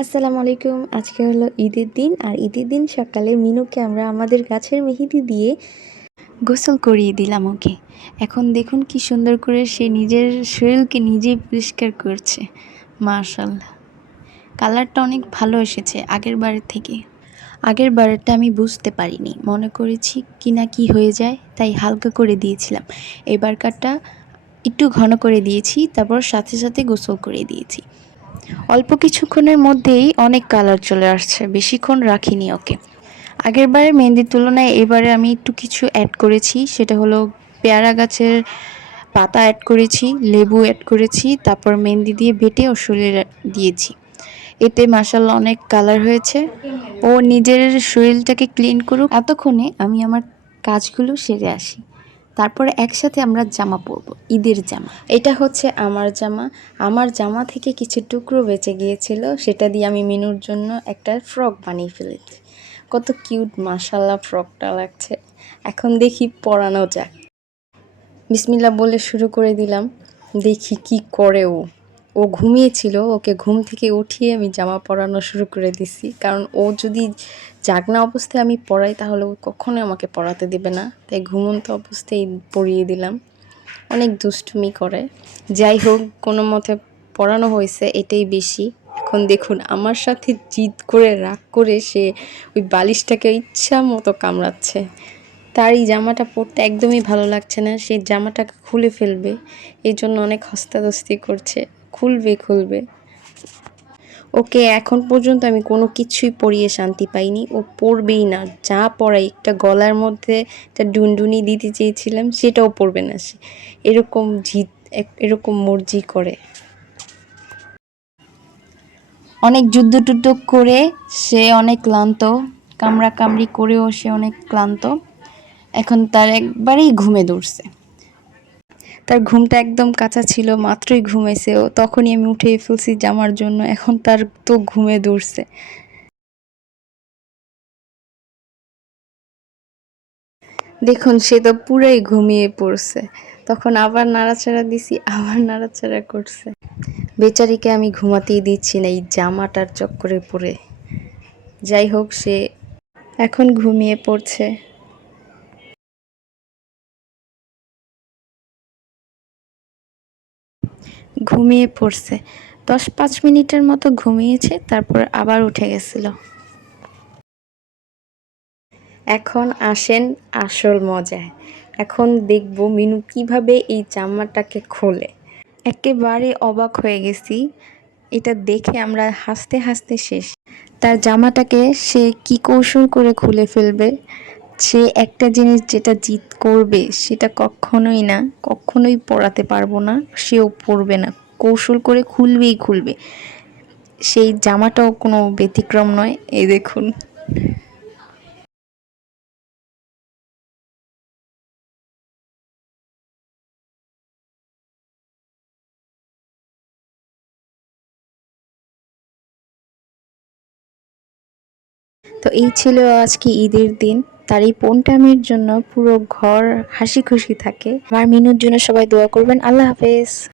আসসালামু আলাইকুম। আজকে হলো ঈদের দিন, আর ঈদের দিন সকালে মিনুকে আমরা আমাদের গাছের মেহেদি দিয়ে গোসল করিয়ে দিলাম ওকে। এখন দেখুন কি সুন্দর করে সে নিজের শরীরকে নিজেই পরিষ্কার করছে। মাশাআল্লাহ, কালারটা অনেক ভালো এসেছে আগের বারের থেকে। আগের বারেরটা আমি বুঝতে পারিনি, মনে করেছি কি না কি হয়ে যায়, তাই হালকা করে দিয়েছিলাম। এবারকারটা একটু ঘন করে দিয়েছি, তারপর সাথে সাথে গোসল করে দিয়েছি। অল্প কিছুক্ষণের মধ্যেই অনেক কালার চলে আসছে, বেশিক্ষণ রাখিনি ওকে। আগের বারে মেহেন্দির তুলনায় এবারে আমি একটু কিছু অ্যাড করেছি, সেটা হলো পেয়ারা গাছের পাতা অ্যাড করেছি, লেবু অ্যাড করেছি, তারপর মেহেন্দি দিয়ে বেটে ওর শরীরে দিয়েছি। এতে মাশাআল্লাহ অনেক কালার হয়েছে। ও নিজের শরীরটাকে ক্লিন করুক, এতক্ষণে আমি আমার কাজগুলো সেরে আসি, তারপরে একসাথে আমরা জামা পরবো, ঈদের জামা। এটা হচ্ছে আমার জামা। আমার জামা থেকে কিছু টুকরো বেঁচে গিয়েছিল, সেটা দিয়ে আমি মিনুর জন্য একটা ফ্রক বানিয়ে ফেলেছি। কত কিউট মাশাআল্লাহ ফ্রকটা লাগছে। এখন দেখি পরানো যাক। বিসমিল্লাহ বলে শুরু করে দিলাম, দেখি কি করে ও। ও ঘুমিয়েছিল, ওকে ঘুম থেকে উঠিয়ে আমি জামা পরানো শুরু করে দিছি, কারণ ও যদি জাগনা অবস্থায় আমি পরাই তাহলে ও কখনোই আমাকে পরাতে দেবে না, তাই ঘুমন্ত অবস্থায় পরিয়ে দিলাম। অনেক দুষ্টুমি করে, যাই হোক কোনো মতে পরানো হয়েছে, এটাই বেশি। এখন দেখুন আমার সাথে জিদ করে রাগ করে সে ওই বালিশটাকে ইচ্ছা মতো কামড়াচ্ছে। তার এই জামাটা পরতে একদমই ভালো লাগছে না, সে জামাটাকে খুলে ফেলবে, এই জন্য অনেক হস্তাদস্তি করছে, খুলবে। ওকে এখন পর্যন্ত আমি কোনো কিছুই পরিয়ে শান্তি পাইনি, ও পরবেই না। যা পরাই, একটা গলার মধ্যে একটা ডুনডুনি দিতে চেয়েছিলাম, সেটাও পরবে না সে। এরকম জিদ, এরকম মর্জি করে। অনেক যুদ্ধ টুদ্ধ করে সে অনেক ক্লান্ত, কামড়াকামড়ি করেও সে অনেক ক্লান্ত। এখন তার একবারেই ঘুমে ধরছে। তার ঘুমটা একদম কাঁচা ছিল, মাত্রই ঘুমাইছে ও, তখনই আমি উঠিয়ে ফেলছি জামার জন্য। এখন তার তো ঘুমে ধরছে। দেখুন সে তো পুরাই ঘুমিয়ে পড়ছে। তখন আবার নাড়াচাড়া দিছি, আবার নাড়াচাড়া করছে। বেচারিকে আমি ঘুমাতেই দিচ্ছি না এই জামাটার চক্করে পড়ে। যাই হোক সে এখন ঘুমিয়ে পড়ছে। ঘুমিয়ে পড়ছে 10-5 মিনিটের মতো ঘুমিয়েছে, তারপর আবার উঠে গেছিল। এখন আসেন আসল মজায়। এখন দেখব মিনু কিভাবে এই জামাটাকে খোলে। একেবারে অবাক হয়ে গেছি, এটা দেখে আমরা হাসতে হাসতে শেষ। তার জামাটাকে সে কি কৌশল করে খুলে ফেলবে। সে একটা জিনিস যেটা জিদ করবে সেটা কখনোই না, কখনোই পরাতে পারবো না, সেও পরবে না। কৌশল করে খুলবে। সেই জামাটাও কোনো ব্যতিক্রম নয়, এই দেখুন। তো এই ছিল আজকে ঈদের দিন। তার এই পণ্টামির জন্য পুরো ঘর হাসি খুশি থাকে। আমার মিনুর জন্য সবাই দোয়া করবেন। আল্লাহ হাফেজ।